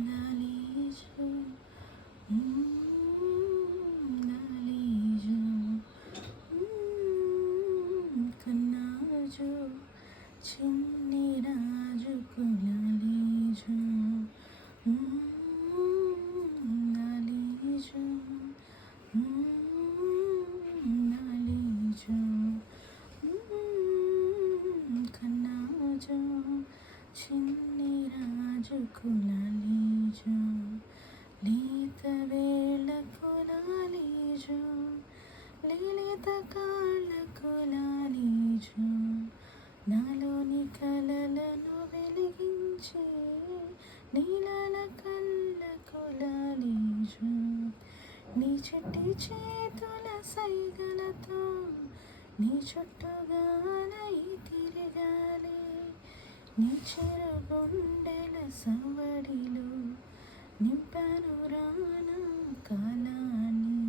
నాలీజు నాలీజు కన్నాజు చిన్ని రాజుకు నాలీజు నాలీజు నాలీజు కన్నాజు చిన్ని రాజుకు నాలీజు లేత వేళకు నాలీజు లలిత కాళ్ళకు నాలీజు నాలోని కలలను వెలిగించే నీలల కళ్ళకు లాలీజు నీ చెట్టి చేతుల సైగలతో నీ చుట్టుగానై తిరగాలి నీ చెరుగుండెల సవడిలో నింపాను రానా కాలాన్ని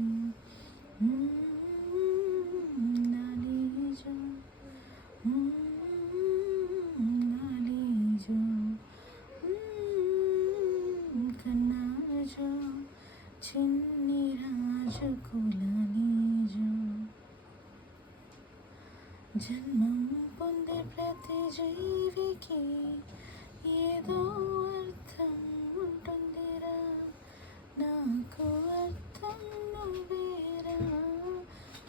నాలీజు నాలీజు కన్నాజు చిన్ని రాజుకు లాలీజు జన్మం పొందే ప్రతి జీవికి ఏదో అర్థం ఉంటుందిరా నాకు అర్థం నువ్వేరా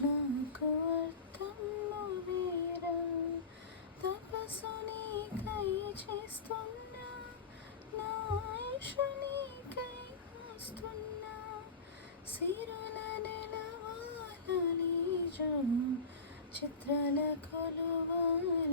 నాకు అర్థం నువ్వేరా తపస్సు నీకై చేస్తున్నా నా ఆయుష్ నీకై వస్తున్నా సిరుల నెలవాలలీజు చిత్రాల కొలువాలలీజు